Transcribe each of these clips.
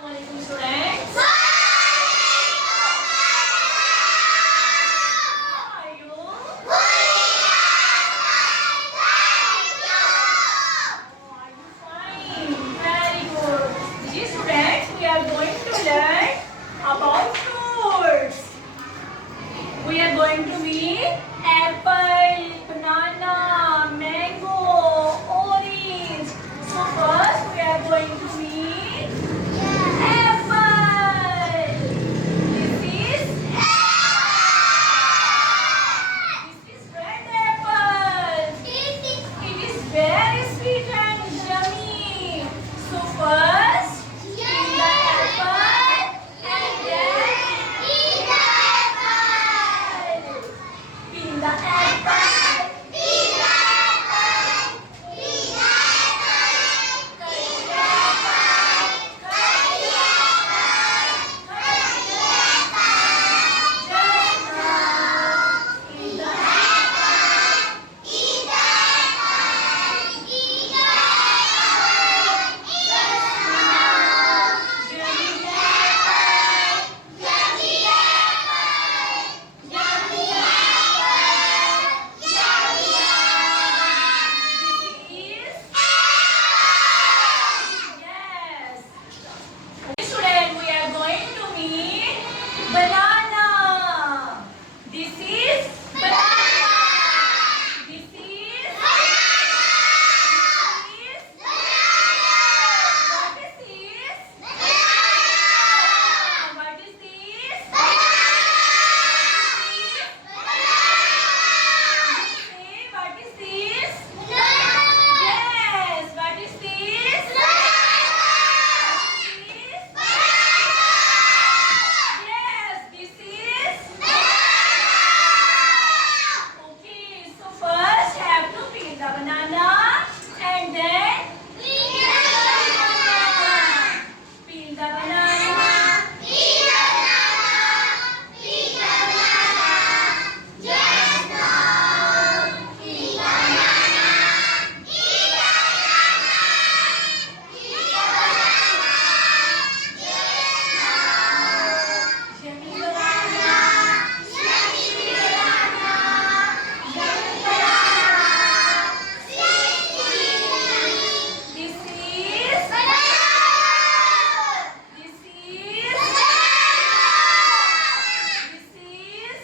Assalamualaikum students. How are you? Oh, are you fine? Very good. Dear students, we are going to learn about fruits. We are going to meet apple, banana, mango, orange. So first we are going to meet apple. This is red apple. It is very sweet and yummy. So first peel the apple and then eat the apple. Peel the apple. Yes. Student, we are going to meet banana. This is banana. This is what is this? What is this? Say, what is this? Yes, what is this? Yes, this is. Okay, so first have to peel the banana and then peel the banana. Yummy banana. This is. This is.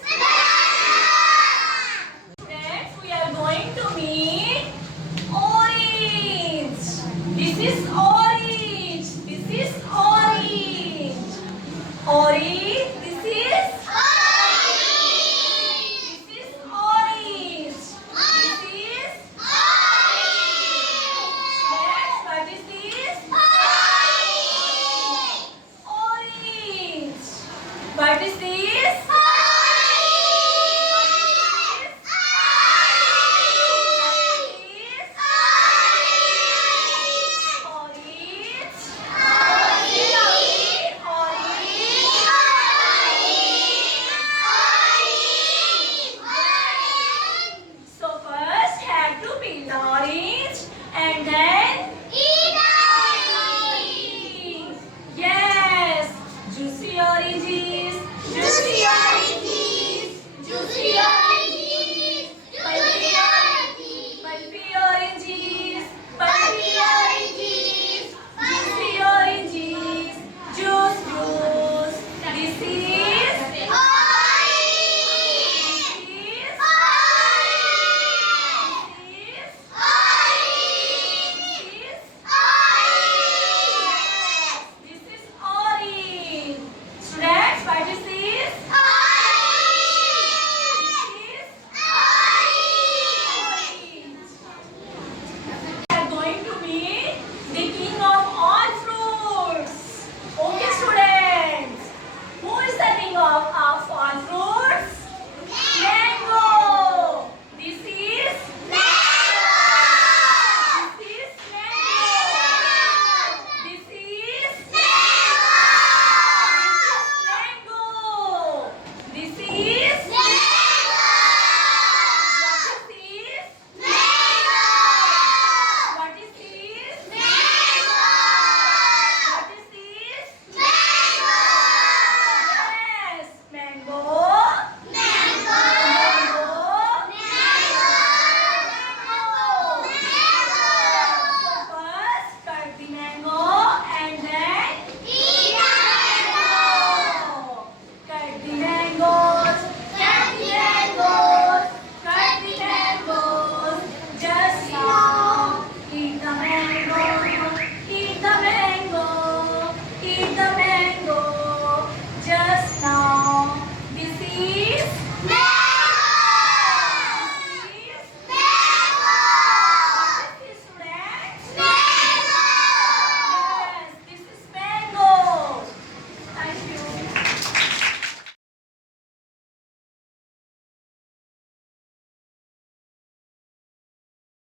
Next, we are going to meet orange. This is orange.